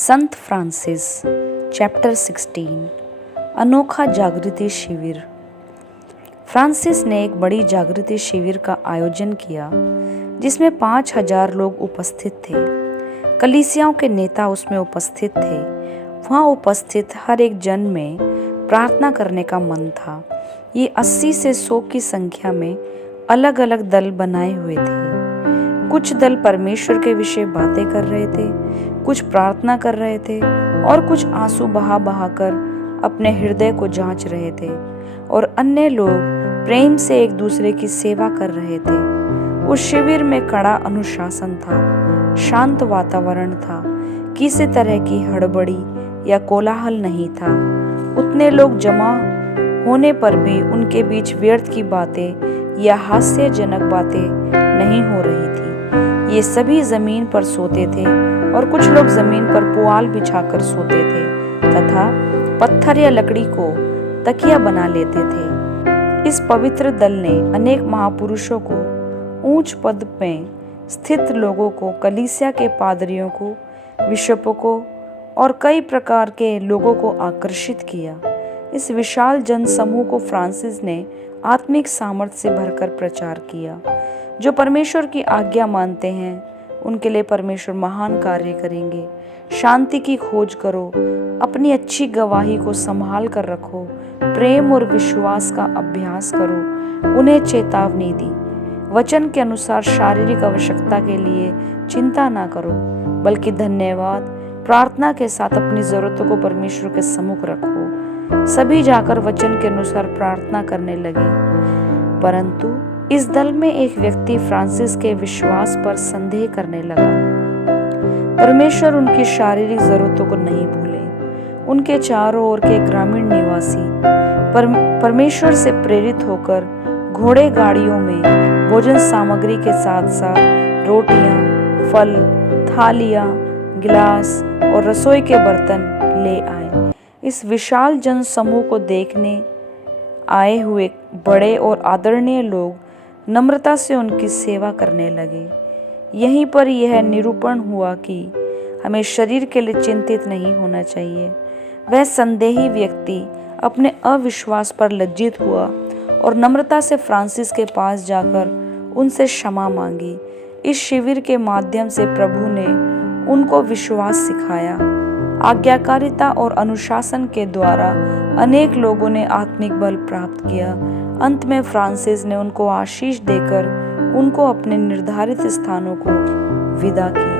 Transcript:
संत Francis chapter 16 अनोखा जागृति शिविर। फ्रांसिस ने एक बड़ी जागृति शिविर का आयोजन किया जिसमें 5000 लोग उपस्थित थे। कलीसियाओं के नेता उसमें उपस्थित थे। वहाँ उपस्थित हर एक जन में प्रार्थना करने का मन था। ये 80 से 100 की संख्या में अलग अलग दल बनाए हुए थे। कुछ दल परमेश्वर के विषय बातें कर रहे थे, कुछ प्रार्थना कर रहे थे और कुछ आंसू बहा बहा कर अपने हृदय को जांच रहे थे और अन्य लोग प्रेम से एक दूसरे की सेवा कर रहे थे। उस शिविर में कड़ा अनुशासन था, शांत वातावरण था, किसी तरह की हड़बड़ी या कोलाहल नहीं था। उतने लोग जमा होने पर भी उनके बीच व्यर्थ की बातें या हास्यजनक बातें नहीं हो रही थी। ये सभी जमीन पर सोते थे और कुछ लोग जमीन पर पुआल बिछाकर सोते थे तथा पत्थर या लकड़ी को तकिया बना लेते थे। इस पवित्र दल ने अनेक महापुरुषों को, ऊंच पद में स्थित लोगों को, कलीसिया के पादरियों को, बिशपों को और कई प्रकार के लोगों को आकर्षित किया। इस विशाल जनसमूह को फ्रांसिस ने आत्मिक सामर्थ्य से भरकर प्रचार किया। जो परमेश्वर की आज्ञा मानते हैं उनके लिए परमेश्वर महान कार्य करेंगे। शांति की खोज करो, अपनी अच्छी गवाही को संभाल कर रखो, प्रेम और विश्वास का अभ्यास करो। उन्हें चेतावनी दी, वचन के अनुसार शारीरिक आवश्यकता के लिए चिंता ना करो, बल्कि धन्यवाद प्रार्थना के साथ अपनी जरूरतों को परमेश्वर के सम्मुख रखो। सभी जाकर वचन के अनुसार प्रार्थना करने लगे। परंतु इस दल में एक व्यक्ति फ्रांसिस के विश्वास पर संदेह करने लगा। परमेश्वर उनकी शारीरिक जरूरतों को नहीं भूले। उनके चारों ओर के ग्रामीण निवासी परमेश्वर से प्रेरित होकर घोड़े गाड़ियों में भोजन सामग्री के साथ साथ रोटियां, फल, थालियां, गिलास और रसोई के बर्तन ले आए। इस विशाल जन समूह को देखने आए हुए बड़े और आदरणीय लोग नम्रता से उनकी सेवा करने लगे। यहीं पर यह निरूपण हुआ कि हमें शरीर के लिए चिंतित नहीं होना चाहिए। वह संदेही व्यक्ति अपने अविश्वास पर लज्जित हुआ और नम्रता से फ्रांसिस के पास जाकर उनसे क्षमा मांगी। इस शिविर के माध्यम से प्रभु ने उनको विश्वास सिखाया। आज्ञाकारिता और अनुशासन के द्वारा अनेक लोगों ने आत्मिक बल प्राप्त किया। अंत में फ्रांसिस ने उनको आशीष देकर उनको अपने निर्धारित स्थानों को विदा किया।